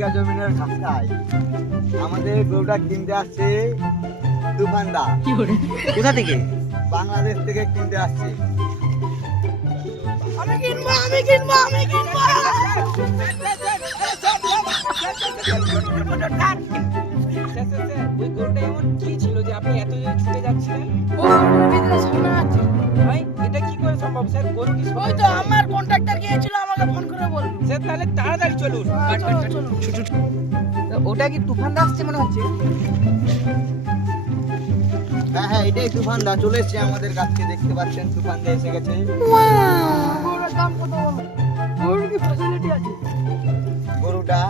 বিঘা জমিনের খাসকাই আমাদের গরুটা কিনতে আসছে তুফানদা। কোথা থেকে? বাংলাদেশ থেকে কিনতে আসছে। আমি কিনবো আমি কিনবো আমি কিনবো ওই গরুটা এমন কি ছিল যে আপনি এত ছুটে যাচ্ছিলেন? ও ভিতরে সামনে আছে। ভাই এটা কি করে সম্ভব স্যার? গরু কি ওই তো আমার কন্ট্রাক্টর গিয়েছিল আমাকে ফোন করে বলল। স্যার তাহলে তাড়াতাড়ি চলুন। চলো চলো ওটা কি তুফানদা আসছে মনে হচ্ছে? হ্যাঁ হ্যাঁ, এটাই তুফানদা চলে এসছে আমাদের কাছে। দেখতে পাচ্ছেন তুফানদা এসে গেছে। গরুর দাম কত বলো? গরুর কি ফ্যাসিলিটি আছে? গরুটা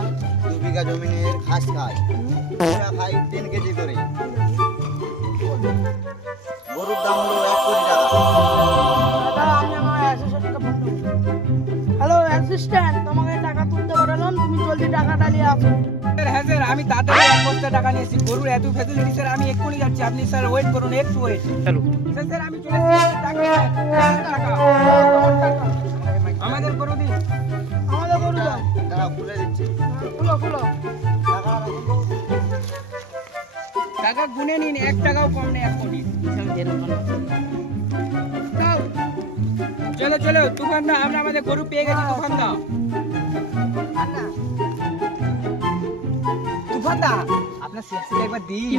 2 বিঘা জমিনের ঘাস খায়। পুরা খায় 10 কেজি করে। গরুর দাম হলো 1 কোটি টাকা। দাদা আমি আমার অ্যাসিস্ট্যান্টকে ফোন করব। হ্যালো অ্যাসিস্ট্যান্ট, তোমাকে টাকা তুলতে পাঠালাম, তুমি জলদি টাকাটা নিয়ে আসো। স্যার হ্যাঁ স্যার, আমি তাড়াতাড়ি 1 বস্তা টাকা নিয়েছি। গরুর এত ফ্যাসিলিটি স্যার, আমি এক্ষুনি যাচ্ছি। আপনি স্যার ওয়েট করুন, একটু ওয়েট। চলো স্যার। স্যার আমি চলে এসেছি। টাকা আমাদের গরু দিন। আমাদের গরু দাও। টাকা খুলে দিচ্ছি। খুলো খুলো। টাকা রাখুন তো। টাকা গুনে নিন, 1 টাকাও কম নেই এখন। দাও। চলো চলো তুফানদা, আমরা আমাদের গরু পেয়ে গেছি। তুফানদা তুফানদা আপনার শেষ একবার দিই।